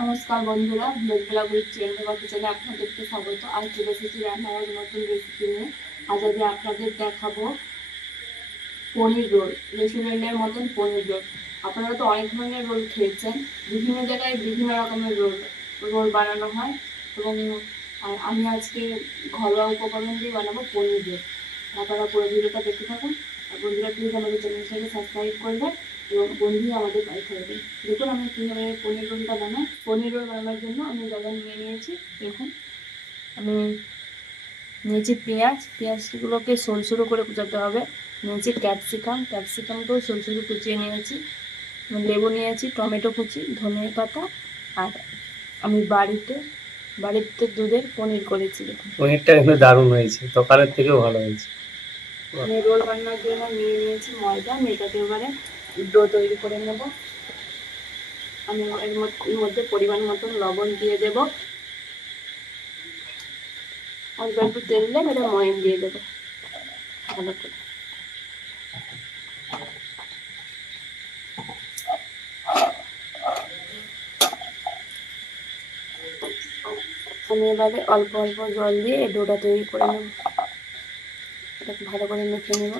নমস্কার বন্ধুরা, blog with চিয়ান্নবা কিচেনে আপনাদেরকে স্বাগত। আজ চলে এসেছি রান্নার এক নতুন রেসিপি নিয়ে। আজ আমি আপনাদের দেখাবো পনির রোল, রেস্টুরেন্টের মতন পনির রোল। আপনারা তো অনেক ধরনের রোল খেয়েছেন, বিভিন্ন জায়গায় বিভিন্ন রকমের রোল রোল বানানো হয় এবং আমি আজকে ঘরোয়া উপকরণ দিয়ে বানাবো পনির রোল। আপনারা পুরো ভিডিওটা দেখতে থাকুন। আর বন্ধুরা প্লিজ আমাদের চ্যানেলটাকে সাবস্ক্রাইব করবেন এবং বন্ধু আমাদের পাই করবেন। দেখুন আমি কীভাবে পনির রোলটা বানাই। পনির রোল বানানোর জন্য আমি জায়গা নিয়ে নিয়েছি। দেখুন আমি নিয়েছি পেঁয়াজগুলোকে সরু সরু করে কুচাতে হবে। নিয়েছি ক্যাপসিকামকেও সরু সরু কুচিয়ে নিয়েছি। লেবু নিয়েছি, টমেটো কুচি, ধনে পাতা, আর আমি বাড়িতে দুধের পনির করেছি। দেখুন পনিরটা কিন্তু দারুণ হয়েছে, দোকানের থেকেও ভালো হয়েছে। আমি রোল বানানোর জন্য নিয়ে নিয়েছি ময়দা। আমি এটাকে এবারে ডো তৈরি করে নেব। আমি এর মধ্যে পরিমাণ মতন লবণ দিয়ে দেব, অল্প একটু তেল দিয়ে এটা ময়ন দিয়ে দেবো ভালো করে। আমি এবারে অল্প অল্প জল দিয়ে এই ডোটা তৈরি করে নেব। এটাকে ভালো করে মেখে নেব।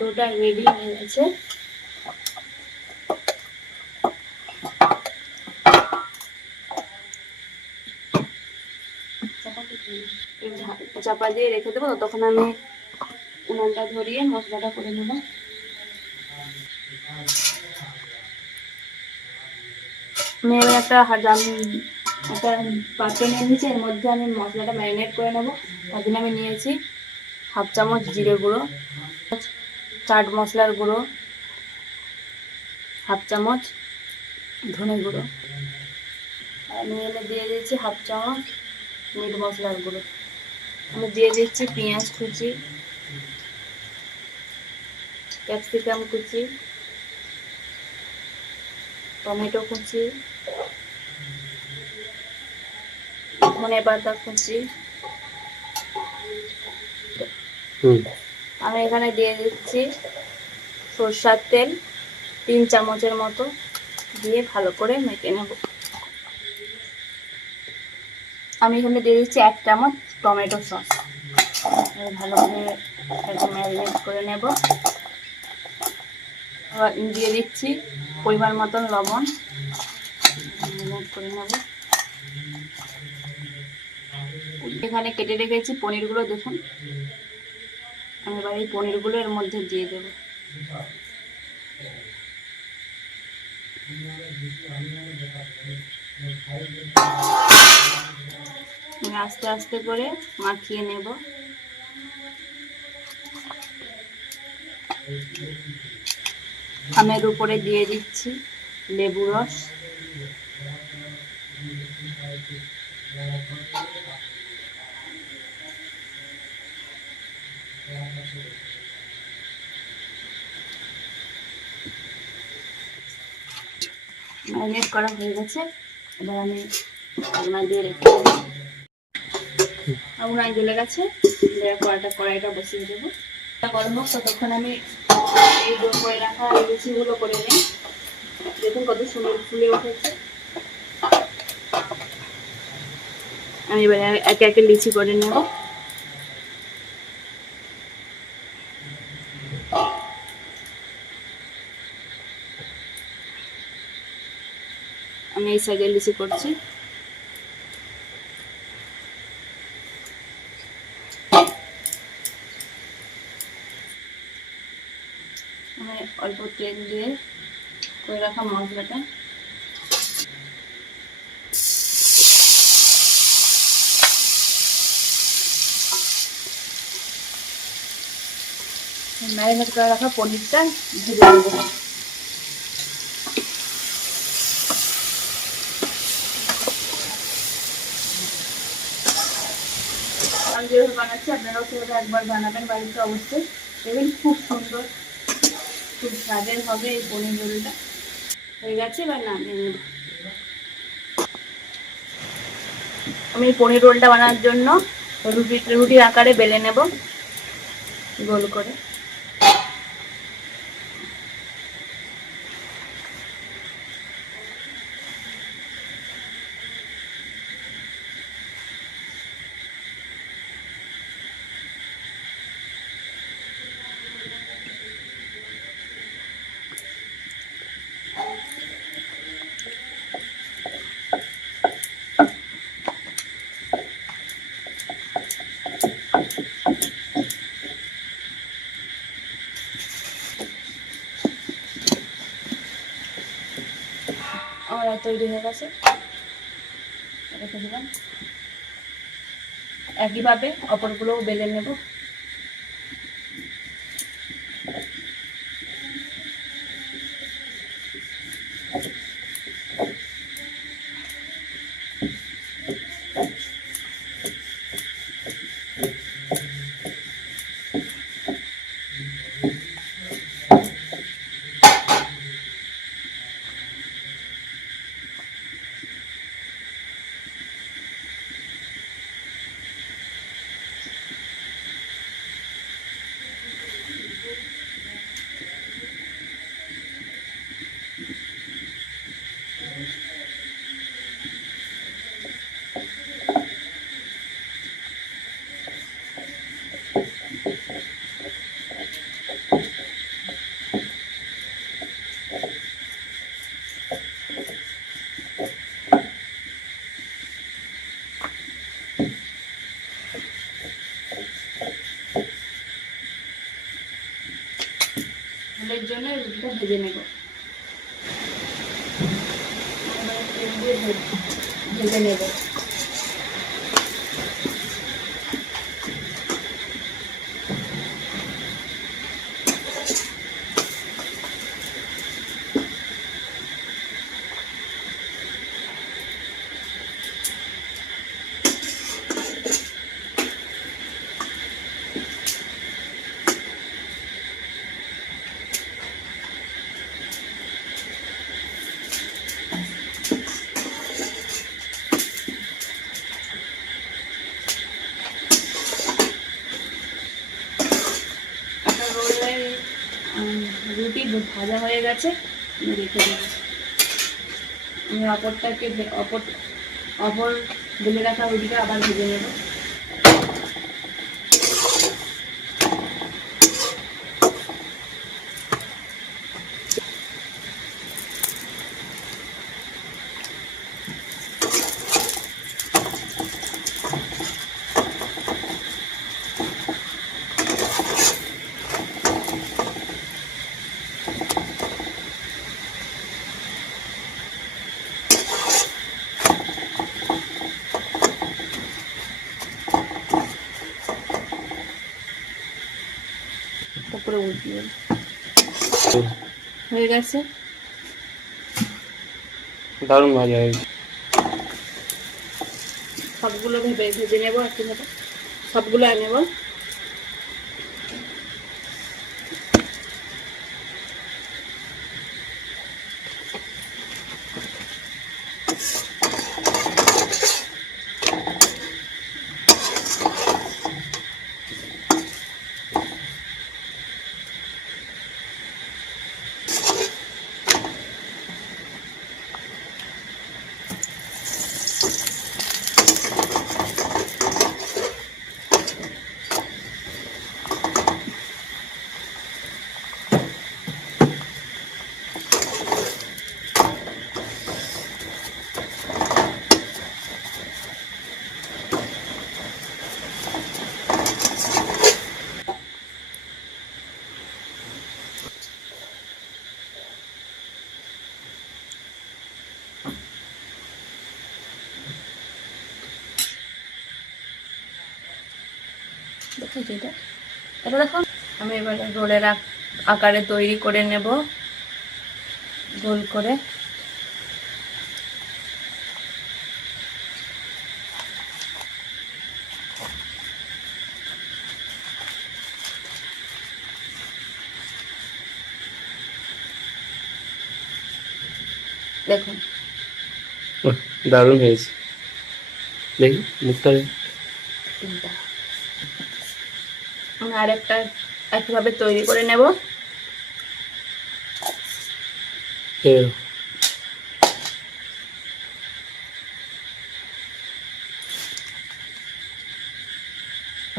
ডোটা রেডি হয়ে গেছে। চাপা দিয়ে রেখে দেবো, তখন আমি উনানটা ধরিয়ে মশলাটা করে নেব। আমি এবার একটা পাত্র নিয়ে নিয়েছি, এর মধ্যে আমি মশলাটা ম্যারিনেট করে নেবো। তার জন্য আমি নিয়েছি হাফ চামচ জিরে গুঁড়ো, চাট মশলার গুঁড়ো, হাফ চামচ ধনে গুঁড়ো, আমি এনে দিয়ে দিয়েছি হাফ চামচ মিট মশলার গুঁড়ো। আমি দিয়ে দিচ্ছি পেঁয়াজ কুচি, ক্যাপসিকাম কুচি, টমেটো কুচি, ধনে পাতা কুচি। আমি এখানে দিয়ে দিচ্ছি সরষের তেল 3 চামচের মতো, দিয়ে ভালো করে মেখে নেব। আমি এখানে দিয়ে দিচ্ছি 1 চামচ টমেটো সস। ভালো করে এটাকে ম্যারিনেট করে নেব। আবার দিয়ে দিচ্ছি পরিমাণ মতন লবণ, ম্যারিনেট করে নেব। এখানে কেটে রেখেছি পনিরগুলো, দেখুন আমি এবার এই পনিরগুলো এর মধ্যে দিয়ে দেব। আস্তে আস্তে করে মাখিয়ে নেব। আমি এর উপরে দিয়ে দিচ্ছি লেবু রস। ম্যারিনেট করা হয়ে গেছে। এবার আমি ঢাকনা দিয়ে রেখে দেবো। উনান জ্বলে গেছে, কড়াইটা বসিয়ে দেবো। গরম হোক, ততক্ষণ আমি এই ডো করে রাখা লুচিগুলো করে নিই। দেখুন কত সুন্দর ফুলে উঠেছে। আমি এবার একে একে লিচি করে নেব। আমি এই সাইজের লিচি করছি। আমি অল্প তেল দিয়ে করে রাখা মশলাটা ম্যারিনেট করে রাখা পনিরটা ভেজে দেবো। আমি যেভাবে বানাচ্ছি আপনারাও সেভাবে একবার বানাবেন বাড়িতে অবশ্যই, দেখবেন খুব সুন্দর, খুব স্বাদের হবে এই পনির রোলটা। হয়ে গেছে, এবার নামিয়ে নেব। আমি পনির রোলটা বানানোর জন্য রুটির আকারে বেলে নেব গোল করে। আমার তৈরি হয়ে গেছে, রেখে দিলাম। একইভাবে অপরগুলোও বেলে নেব। ফুলের জন্য রুটিটা ভেজে নেব। তেল দিয়ে ভেজে নেব। রুটি ভাজা হয়ে গেছে, আমি রেখে দেবো। আমি অপর বেলে রাখা রুটিটা আবার ভেজে নেব। তারপরে উল্টিয়ে হয়ে গেছে, দারুণ ভাজা হয়েছে। সবগুলো ভেজে নেবো একইভাবে, সবগুলো নেব। দেখো এটা দেখো। আমি এবারে রোলের আকারে তৈরি করে নেব গোল করে। দেখুন দারুণ হয়েছে, দেখি মুখটা। তিনটা। আমি আরেকটা একইভাবে তৈরি করে নেব। এর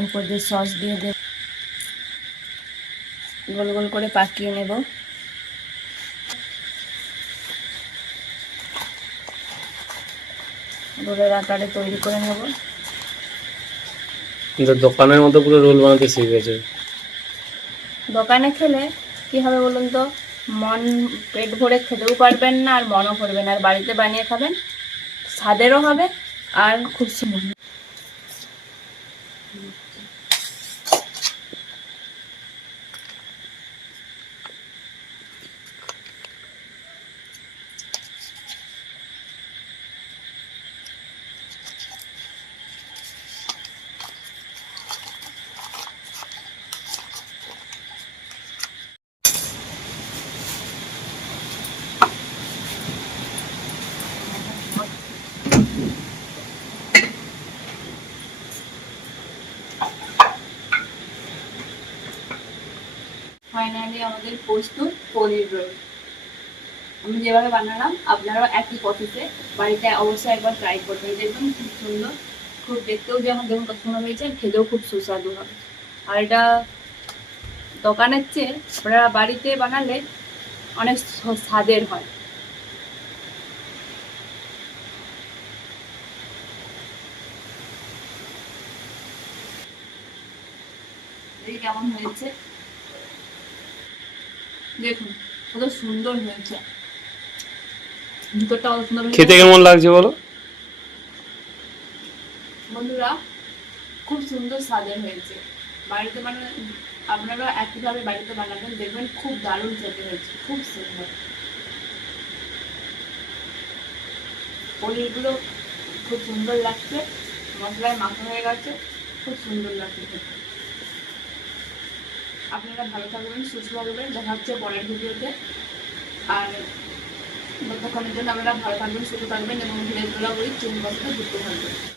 উপর দিয়ে সস দিয়ে দেব, গোল গোল করে পাকিয়ে নেব। রোলের আকারে তৈরি করে নেব। কিন্তু দোকানের মতো পুরো রোল বানাতে শিখেছে। দোকানে খেলে কি হবে বলুন তো, মন পেট ভরে খেতেও পারবেন না আর মনও ভরবে না। আর বাড়িতে বানিয়ে খাবেন, স্বাদেরও হবে আর খুব সুন্দর। ফাইনালি আমাদের প্রস্তুত পনির রোল। আমি যেভাবে বানালাম আপনারাও একই প্রসেসে বাড়িতে অবশ্যই একবার ট্রাই করবেন, দেখবেন খুব সুন্দর, খুব দেখতেও যেমন দেখুন কত সুন্দর হয়েছে, খেতেও খুব সুস্বাদু হবে। আর এটা দোকানের চেয়ে আপনারা বাড়িতে বানালে অনেক স্বাদের হয়। দেখি কেমন হয়েছে, দেখুন কত সুন্দর হয়েছে, ভিতরটা কত সুন্দর হয়েছে। খেতে কেমন লাগছে বলো বন্ধুরা, খুব সুন্দর স্বাদের হয়েছে। বাড়িতে বানালে আপনারা একইভাবে বাড়িতে বানাবেন, দেখবেন খুব দারুণ খেতে হয়েছে, খুব সুন্দর। পনিরগুলো খুব সুন্দর লাগছে, মশলায় মাখা হয়ে গেছে, খুব সুন্দর লাগছে খেতে। আপনারা ভালো থাকবেন, সুস্থ থাকবেন, দেখা হচ্ছে পরের ভিডিওতে। আর ততক্ষণের জন্য আপনারা ভালো থাকবেন, সুস্থ থাকবেন এবং ভিলেজ ব্লগ উইথ চিনি যুক্ত থাকবেন।